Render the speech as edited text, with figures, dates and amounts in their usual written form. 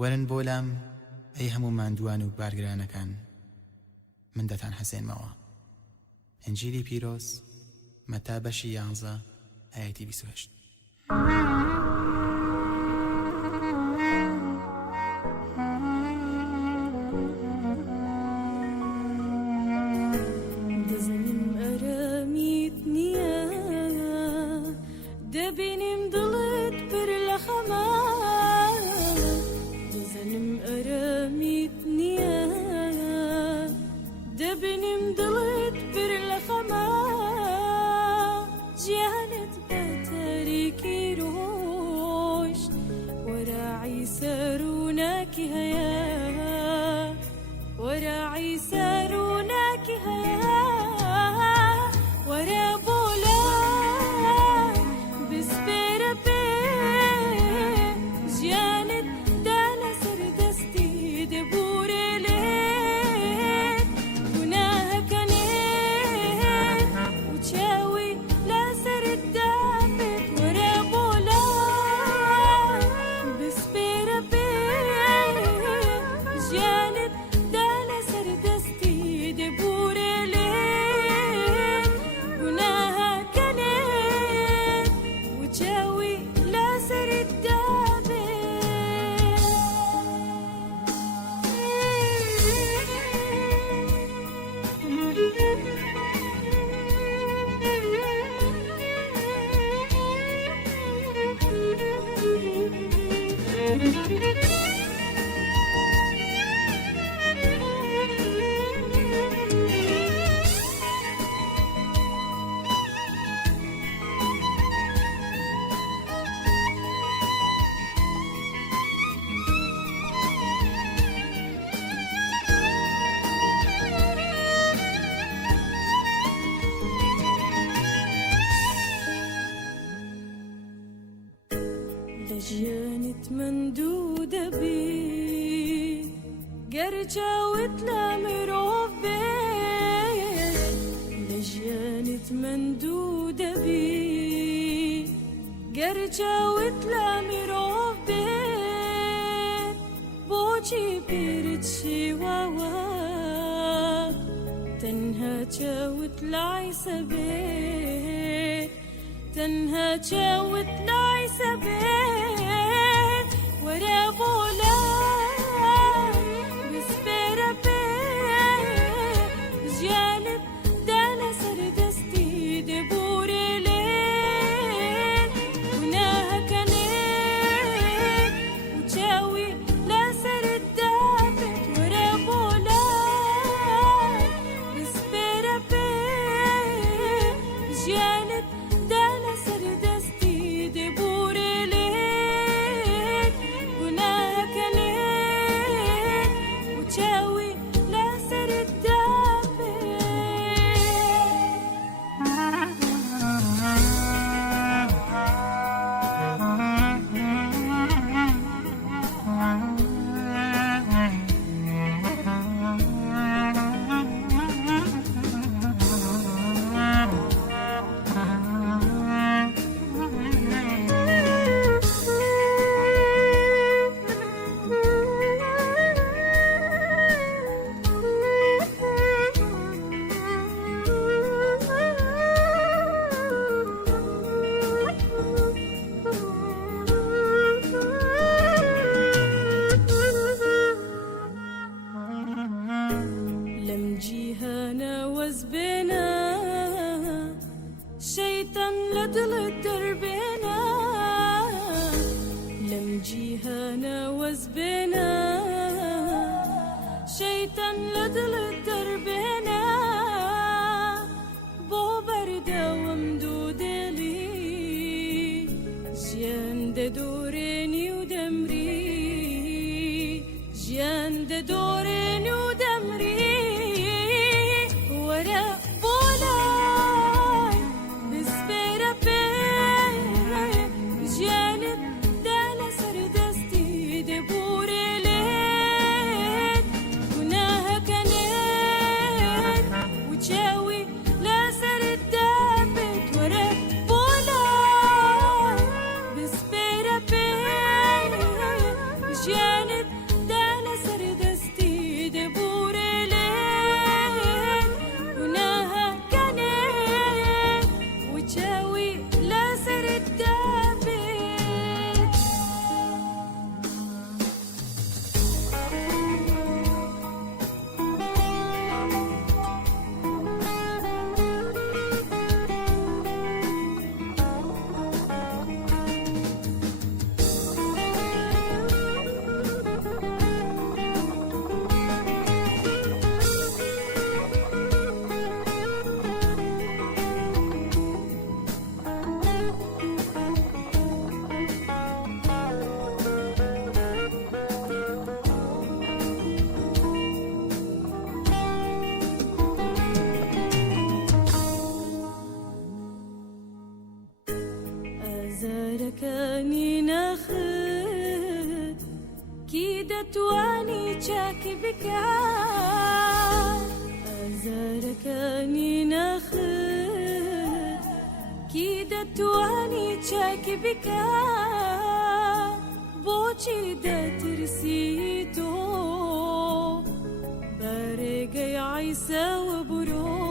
وەرن بۆ لام ئەی هەموو ماندووان و بارگرانەکان، من دەتان حەسێنمەوە. ئینجیلی پیرۆز مەتا بەشی 11 ئایەتی 28. دەزانم ئەرەمیت نییە، دەبینیم دڵت پر لە خەمە. دەزانم ئەرەمیت نییە، دەبینیم دڵت پر لە خەمە. گیانت بە تاریکی ڕۆشت، وەراعی سەروناکی هەیە، وەراعی سەروناکی هەیە. وەرە بۆ لای بسپێرە پێ، ژیانت دا لەسەر دەستی دەبورێ لێت، گوناهەکەنێت و چاوی لەسەرت دابێت. وەرە بۆ لای بسپێرە پێ، ژیانت دا لەسەر دەستی دەبورێ لێت، گوناهەکەنێت و چاوی لەسەرت دابێت. لە ژیانت مندوو دەبی، گەر چاوت لە مرۆڤ بێت. لە ژیانت مندوو دەبی، گەر چاوت لە مرۆڤ بێت. بۆچی پیرت شیواوە، تەنها چاوت لایسە بێت، تەنها چاوت لایسە بێت. وەرە بۆ لای بسپێرە پێ، ژیانت دا لەسەر دەستی دەبورێ لێت، گوناهەکەنێت و چاوی لەسەرت دابێت. وەرە بۆ لای بسپێرە پێ، ژیانت دا لەسەر دەستی دەبورێ لێت، گوناهەکەنێت و چاوی لەسەرت لەم جیهانە وەزبێنە، شەیتان لە دڵت دەربێنە. لەم جیهانە وەزبێنە، شەیتان لە دڵت دەربێنە. بۆ بەردەوام دوو دێلی، ژیان دەدۆرێنی و دەمری، ژیان دەدۆرێنی و دەمری. وەرە بۆ لای بسپێرە پێ، ژیانت دا لەسەر دەستی دەبورێ لێت، گوناهەکەنێت و چاوی لەسەرت دابێت. وەرە بۆ لای بسپێرە پێ، ژیانت كيدا تواني شاكي بكا أزاركاني نخر كيدا تواني شاكي بكا بوشي دا ترسيتو بارقي عيسى وبرو